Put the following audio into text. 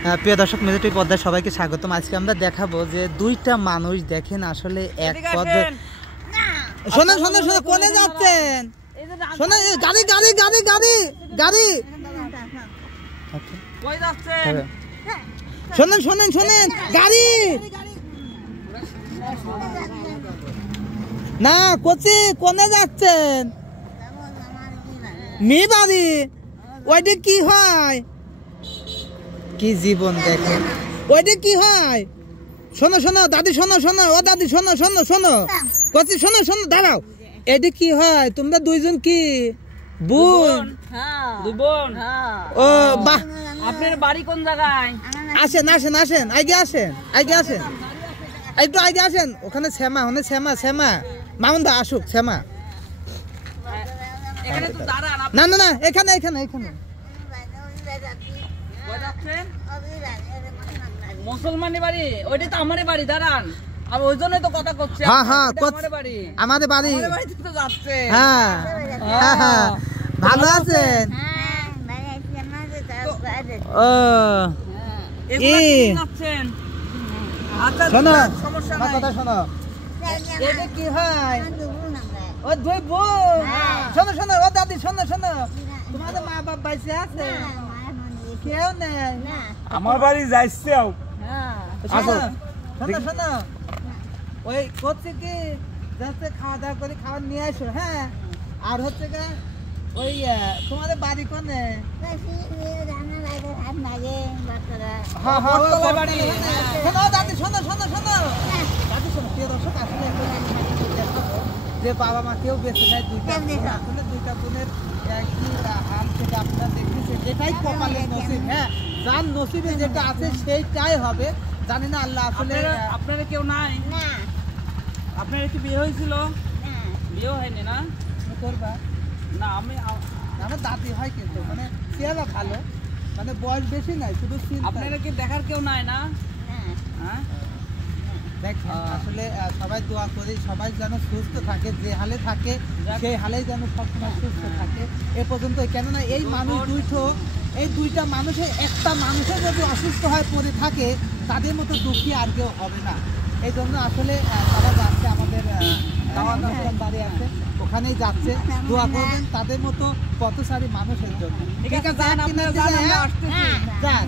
প্রিয় দর্শক, major TV পর্দায় সবাইকে স্বাগতম। আজকে আমরা দেখাবো যে দুইটা মানুষ দেখেন আসলে এক পথে। শোনেন শোনেন শোনেন, কোনে যাচ্ছেন? শোনেন, গাড়ি গাড়ি গাড়ি গাড়ি গাড়ি শোনেন শোনেন শোনেন, গাড়ি না কোচি, কোনে যাচ্ছেন? মি বাড়ি। ওইটা কি হয়? কি জীবন দেখেন, ওইটা কি হয়? শোনো শোনো দাদি, শোনো শোনো, ও দাদি শোনো শোনো শোনো, কোচি শোনো শোনো, দাঁড়াও। এটা কি হয়? তোমরা দুইজন কি বোন? ও বাহ, আপনার বাড়ি কোন জায়গায়? আসেন আসেন আসেন, আগে আসেন, আগে আসেন, একটু আগে আসেন। ওখানে শ্যামা, ওখানে শ্যামা, শ্যামা মামুন দা আসুক। শ্যামা এখানে তো দাঁড়ান। না না না, এখানে এখানে এখানে। মুসলমানি বাড়ি, ওইটা তো আমারই বাড়ি, দাঁড়ান। আর ওই জন্যই তো কথা করছে। হ্যাঁ হ্যাঁ, আমাদের বাড়ি, আমাদের বাড়ি। আমাদের বাড়িতে তো যাচ্ছে। হ্যাঁ হ্যাঁ হ্যাঁ, ভালো আছেন? ও আচ্ছা শোনো, সমস্যা আমার নাই। কথা শোনো। এটা কি হয়? ও দুই বোন। শোনো শোনো, ও দাদি শোনো শোনো, তোমাদের মা বাপ বাইসে আছে? কেউ নেই। আমার বাড়ি যাইছে। শোনো শোনো শোনো, ওই করছে কি যাচ্ছে, খাওয়া দাওয়া করে খাবার নিয়ে আসো। হ্যাঁ, আর হচ্ছে গা ওই তোমাদের বাড়ি কোনে? হ্যাঁ হ্যাঁ, ওই বাড়ি। শোনো দাদি, শোনো শোনো শোনো দাদি, শোনো। প্রিয় দর্শক, আসলে একটা জিনিস দেখাবো যে বাবা মা কেউ বেঁচে নেয়, দুইটা বোন। আসলে দুইটা বোনের একই হাল থেকে আপনারা দেখতেছেন, যেটাই কপালের নসিব। হ্যাঁ, যার নসিবে যেটা আছে সেইটাই হবে। জানি না আল্লাহ আসলে। আপনারা কেউ নাই? আপনার একটু বিয়ে হয়েছিল? বিয়ে হয়নি না? করবা না, আমি আমার দাদি হয়, কিন্তু মানে চেহারা ভালো, মানে বয়স বেশি নাই, শুধু আপনারা কি দেখার কেউ নাই না? হ্যাঁ, দেখেন আসলে সবাই দোয়া করি, সবাই যেন সুস্থ থাকে, যে হালে থাকে সেই হালেই যেন সবসময় সুস্থ থাকে এ পর্যন্ত। কেননা এই মানুষ এই দুইটা মানুষের, একটা মানুষের যদি অসুস্থ হয়ে পড়ে থাকে, তাদের মতো দুঃখী আর কেউ হবে না। এই জন্য আসলে তারা যাচ্ছে, আমাদের বাড়ি আছে, ওখানেই যাচ্ছে। দোয়া করবেন তাদের মতো পথচারী মানুষের জন্য। ঠিক আছে, যান, আপনারা যান, আমরা আসতেছি। যান।